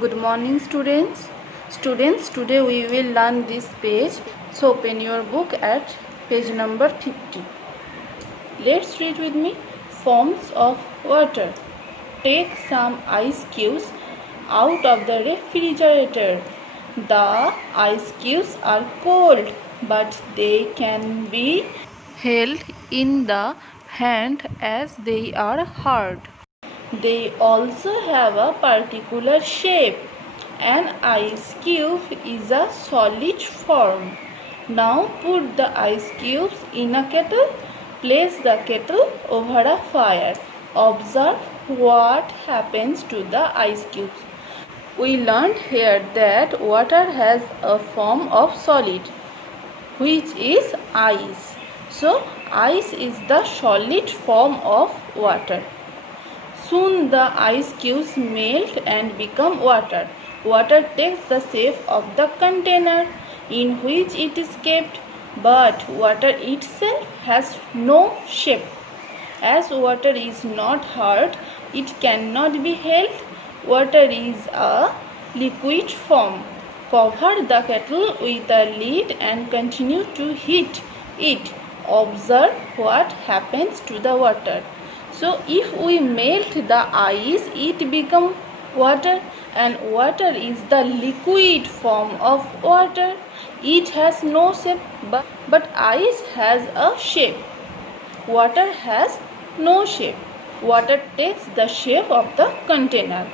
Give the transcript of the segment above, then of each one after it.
Good morning, students. Students, today we will learn this page. So open your book at page number 50. Let's read with me. Forms of water. Take some ice cubes out of the refrigerator. The ice cubes are cold, but they can be held in the hand as they are hard. They also have a particular shape. An ice cube is a solid form. Now put the ice cubes in a kettle. Place the kettle over a fire. Observe what happens to the ice cubes. We learned here that water has a form of solid, which is ice. So, ice is the solid form of water. Soon the ice cubes melt and become water. Water takes the shape of the container in which it is kept, but water itself has no shape. As water is not hard, it cannot be held. Water is a liquid form. Cover the kettle with a lid and continue to heat it. Observe what happens to the water. So if we melt the ice, it becomes water, and water is the liquid form of water. It has no shape, but ice has a shape. Water has no shape. Water takes the shape of the container.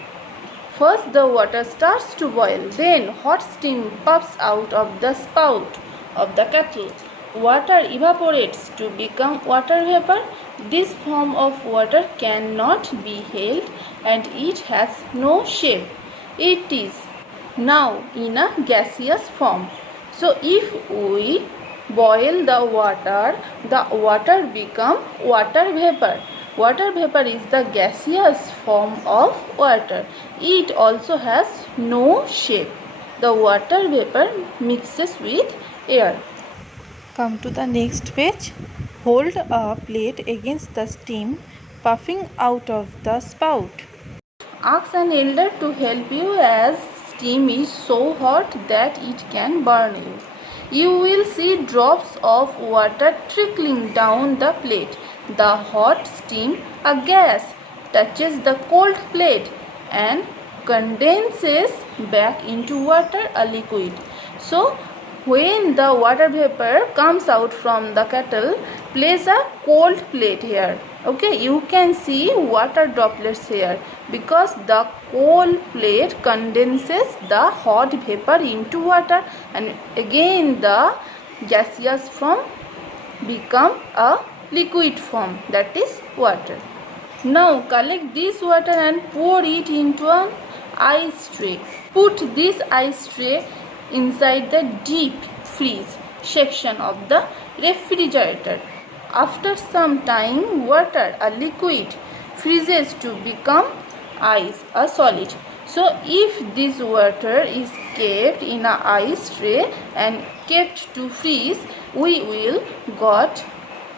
First the water starts to boil, then hot steam puffs out of the spout of the kettle. Water evaporates to become water vapor. This form of water cannot be held and it has no shape. It is now in a gaseous form. So if we boil the water becomes water vapor. Water vapor is the gaseous form of water. It also has no shape. The water vapor mixes with air. Come to the next page. Hold a plate against the steam puffing out of the spout. Ask an elder to help you as steam is so hot that it can burn you. You will see drops of water trickling down the plate. The hot steam, a gas, touches the cold plate and condenses back into water, a liquid. So, when the water vapor comes out from the kettle, place a cold plate here. Okay, you can see water droplets here because the cold plate condenses the hot vapor into water, and again the gaseous form become a liquid form, that is water. Now collect this water and pour it into an ice tray. Put this ice tray inside the deep freeze section of the refrigerator. After some time, water, a liquid, freezes to become ice, a solid. So if this water is kept in an ice tray and kept to freeze, we will got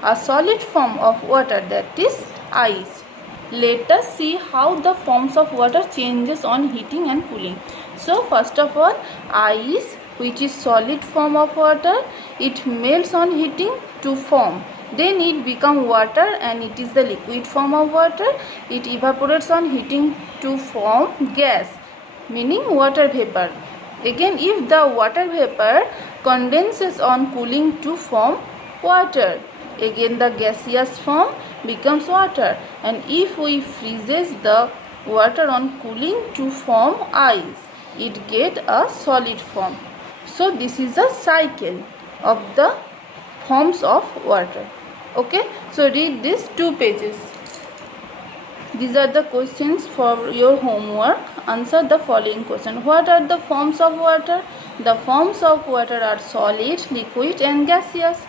a solid form of water, that is ice. Let us see how the forms of water changes on heating and cooling. So first of all, ice, which is solid form of water, it melts on heating to form. Then it becomes water and it is the liquid form of water. It evaporates on heating to form gas, meaning water vapor. Again, if the water vapor condenses on cooling to form water, again the gaseous form becomes water, and if we freezes the water on cooling to form ice, it get a solid form. So this is a cycle of the forms of water. Okay, so read these 2 pages. These are the questions for your homework. Answer the following question. What are the forms of water? The forms of water are solid, liquid and gaseous.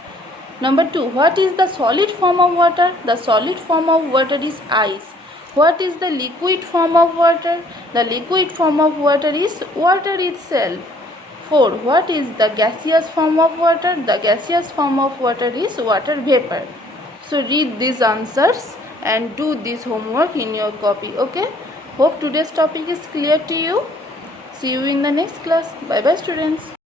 Number 2, what is the solid form of water? The solid form of water is ice. What is the liquid form of water? The liquid form of water is water itself. 4, what is the gaseous form of water? The gaseous form of water is water vapor. So read these answers and do this homework in your copy. Okay, hope today's topic is clear to you. See you in the next class. Bye bye students.